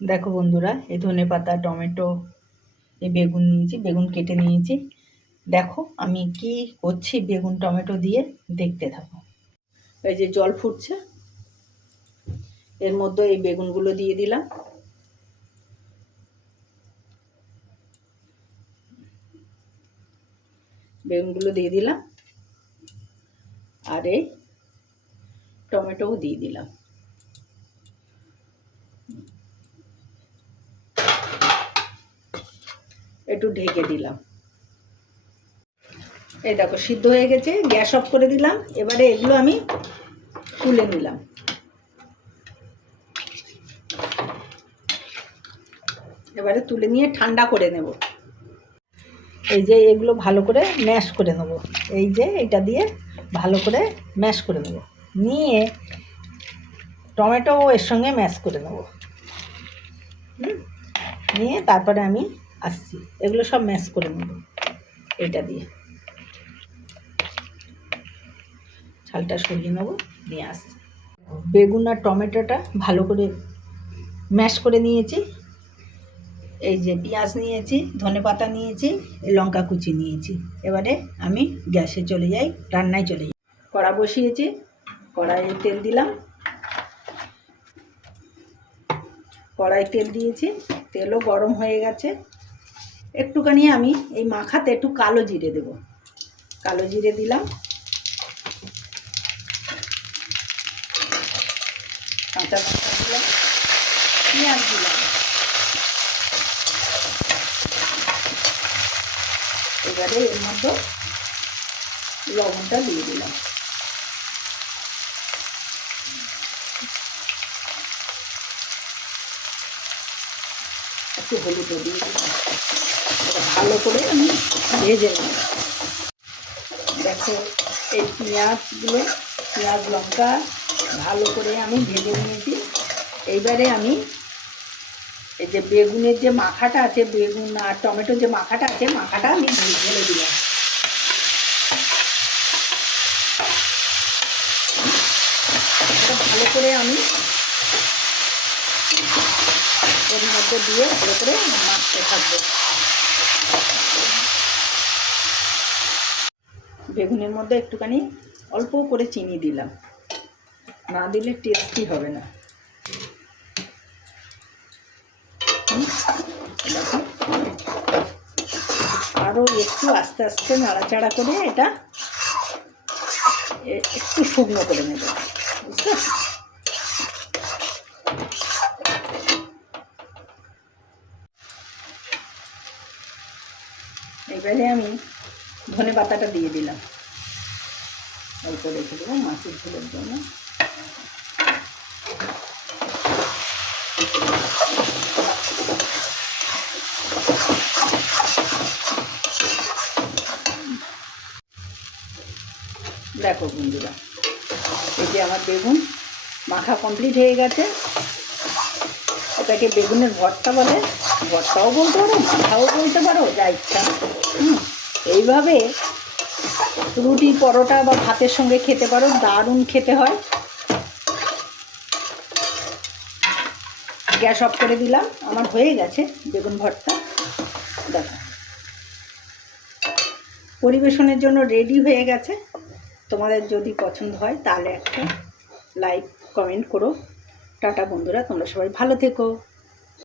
দেখো বন্ধুরা, এই ধনেপাতা, টমেটো, এই বেগুন নিয়েছি, বেগুন কেটে নিয়েছি। দেখো আমি কি করছি বেগুন টমেটো দিয়ে, দেখতে থাকো। এই যে জল ফুটছে, এর মধ্যে এই বেগুনগুলো দিয়ে দিলাম। বেগুনগুলো দিয়ে দিলাম আর এই টমেটোও দিয়ে দিলাম। একটু ঢেকে দিলাম। এই দেখো সিদ্ধ হয়ে গেছে, গ্যাস অফ করে দিলাম। এবারে এগুলো আমি তুলে নিলাম। এবারে তুলে নিয়ে ঠান্ডা করে নেব। এই যে এগুলো ভালো করে ম্যাশ করে নেব। এই যে এটা দিয়ে ভালো করে ম্যাশ করে নেব, নিয়ে টমেটো এর সঙ্গে ম্যাশ করে নেব। নিয়ে তারপরে আমি আসছি, এগুলো সব ম্যাশ করে নেব। এটা দিয়ে ছালটা সরিয়ে নেব, নিয়ে আসছি। বেগুন আর টমেটোটা ভালো করে ম্যাশ করে নিয়েছি। এই যে পেঁয়াজ নিয়েছি, ধনেপাতা নিয়েছি, লঙ্কা কুচি নিয়েছি। এবারে আমি গ্যাসে চলে যাই, রান্নায় চলে যাই। কড়া বসিয়েছি, কড়াইয়ে তেল দিলাম। কড়াই তেল দিয়েছি, তেলও গরম হয়ে গেছে। একটুখানি আমি এই মাখাতে একটু কালো জিরে দেব। কালো জিরে দিলাম, কাঁচা লঙ্কা দিলাম, পেঁয়াজ দিলাম। এবারে এর মধ্যে লবণটা দিয়ে দিলাম। একটু হলুদও দিয়ে দিলাম। ভালো করে আমি ভেজে নেব। দেখো এই পেঁয়াজগুলো, পেঁয়াজ লঙ্কা ভালো করে আমি ভেজে নিয়েছি। এইবারে আমি এই যে বেগুনের যে মাখাটা আছে, বেগুন আর টমেটোর যে মাখাটা আছে, মাখাটা আমি ঢেলে দিলাম। ভালো করে আমি এর মধ্যে দিয়ে ভালো করে মাখতে থাকবো। বেগুনের মধ্যে একটুখানি অল্প করে চিনি দিলাম, না দিলে টেস্টি হবে না। দেখো আরও একটু আস্তে আস্তে নাড়াচাড়া করে এটা একটু শুকনো করে নেব, বুঝতে? এবারে আমি ধনেপাতাটা দিয়ে দিলাম, অল্প রেখে দেবো মাছের ঝোলের জন্য। দেখো বন্ধুরা, এই যে আমার বেগুন মাখা কমপ্লিট হয়ে গেছে। এটাকে বেগুনের ভর্তা বলে, ভর্তাও বলতে পারো, মাখাও বলতে পারো, যা ইচ্ছা। এইভাবে রুটি, পরোটা বা ভাতের সঙ্গে খেতে পারো, দারুণ খেতে হয়। গ্যাস অফ করে দিলাম, আমার হয়ে গেছে বেগুন ভর্তা। দেখো পরিবেশনের জন্য রেডি হয়ে গেছে। তোমাদের যদি পছন্দ হয় তাহলে একটা লাইক কমেন্ট করো। টাটা বন্ধুরা, তোমরা সবাই ভালো থেকো।